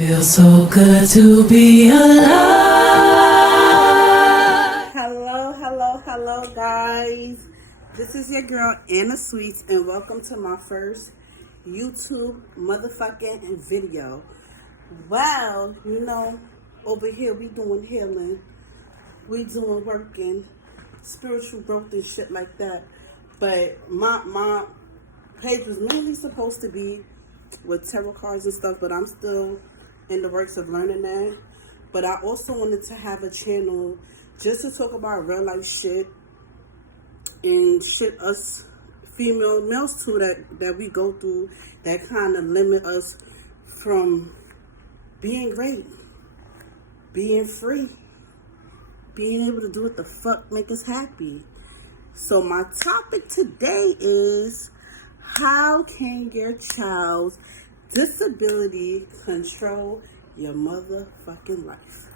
Feels so good to be alive. Hello, guys. This is your girl, Anna Sweets, and welcome to my first YouTube motherfucking video. Well, over here we doing healing, we doing working, spiritual growth and shit like that. But my page was mainly supposed to be with tarot cards and stuff, but I'm still in the works of learning that. But I also wanted to have a channel just to talk about real life shit and shit us female males too that we go through that kind of limit us from being great, being free, being able to do what the fuck make us happy. So my topic today is, how can your child's disability control your motherfucking life?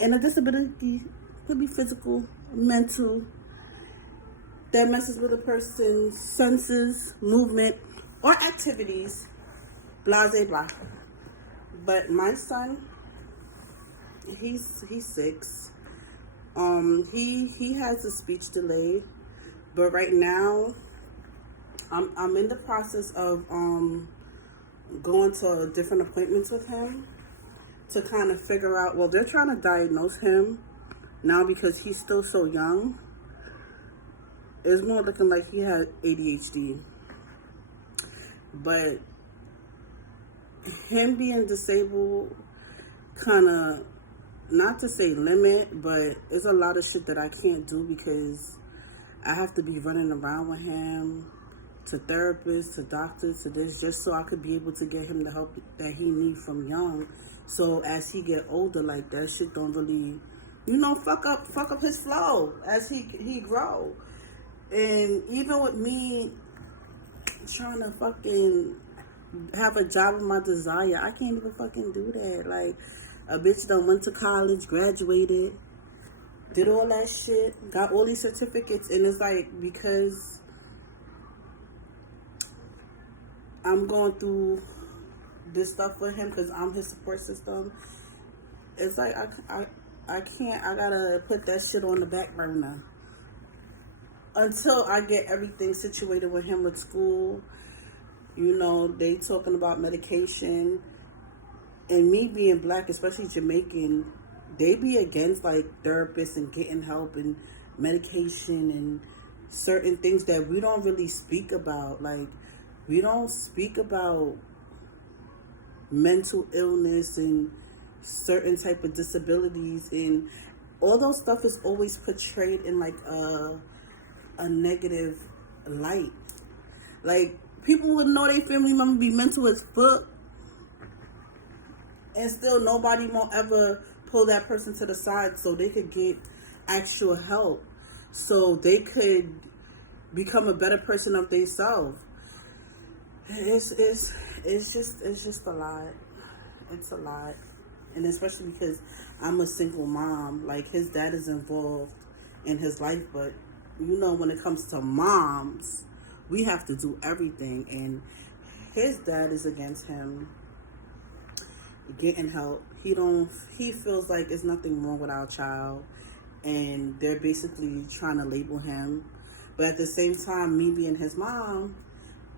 And a disability could be physical, mental, that messes with a person's senses, movement, or activities, blah, blah, blah. But my son, he's 6. He has a speech delay, but right now I'm in the process of going to different appointments with him to kind of figure out, well, they're trying to diagnose him now because he's still so young. It's more looking like he had ADHD. But him being disabled kind of, not to say limit, but it's a lot of shit that I can't do because I have to be running around with him to therapists, to doctors, to this, just so I could be able to get him the help that he needs from young. So as he get older, like, that shit don't really, fuck up his flow as he grow. And even with me trying to fucking have a job of my desire, I can't even fucking do that. Like, a bitch done went to college, graduated, did all that shit, got all these certificates, and it's like, because I'm going through this stuff with him because I'm his support system, it's like I can't, I gotta put that shit on the back burner until I get everything situated with him with school. They talking about medication, and me being black, especially Jamaican, they be against like therapists and getting help and medication and certain things that we don't really speak about. Like, we don't speak about mental illness and certain type of disabilities, and all those stuff is always portrayed in like a negative light. Like, people would know their family member be mental as fuck, and still nobody won't ever pull that person to the side so they could get actual help, so they could become a better person of themselves. It's just a lot. It's a lot. And especially because I'm a single mom. Like, his dad is involved in his life, but when it comes to moms, we have to do everything, and his dad is against him getting help. He feels like there's nothing wrong with our child, and they're basically trying to label him. But at the same time, me being his mom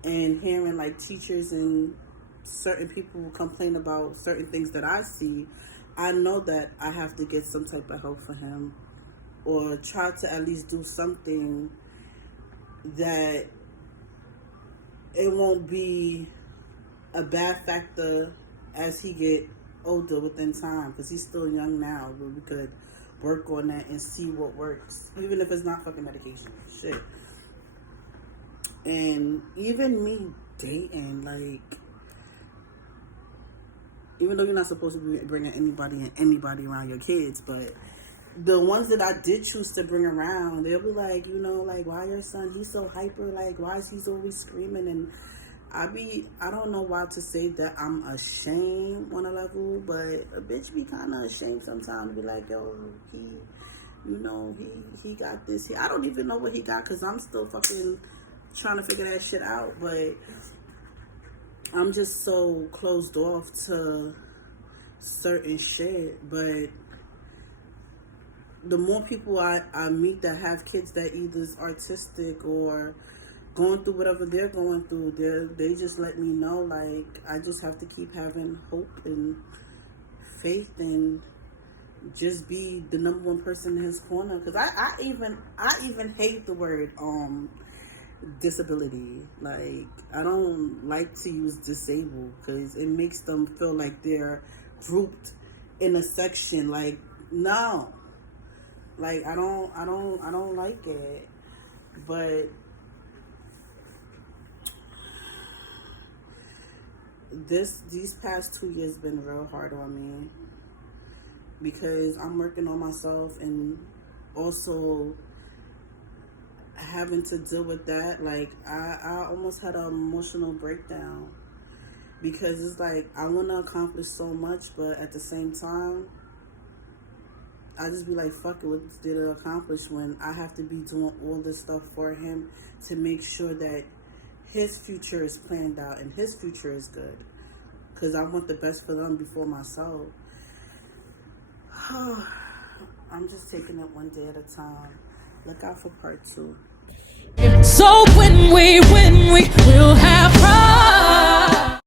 and hearing like teachers and certain people complain about certain things that I see, I know that I have to get some type of help for him, or try to at least do something that it won't be a bad factor as he get older within time, because he's still young now, but we could work on that and see what works, even if it's not fucking medication shit. And even me dating, like, even though you're not supposed to be bringing anybody around your kids, but the ones that I did choose to bring around, they'll be like, like, why your son, he's so hyper, like, why is he always screaming? And I don't know why to say that I'm ashamed on a level, but a bitch be kind of ashamed sometimes to be like, yo, he got this. I don't even know what he got, because I'm still fucking trying to figure that shit out. But I'm just so closed off to certain shit. But the more people I meet that have kids that either is artistic or going through whatever they're going through, they just let me know, like, I just have to keep having hope and faith and just be the number one person in his corner. Because I even hate the word disability. Like, I don't like to use disabled because it makes them feel like they're grouped in a section. Like, no, like I don't like it. But these past 2 years been real hard on me because I'm working on myself and also having to deal with that. Like, I almost had an emotional breakdown because it's like I want to accomplish so much, but at the same time I just be like, fuck it, what's there to accomplish when I have to be doing all this stuff for him to make sure that his future is planned out and his future is good, because I want the best for them before myself. I'm just taking it one day at a time. Look out for part 2. So when we will have problems.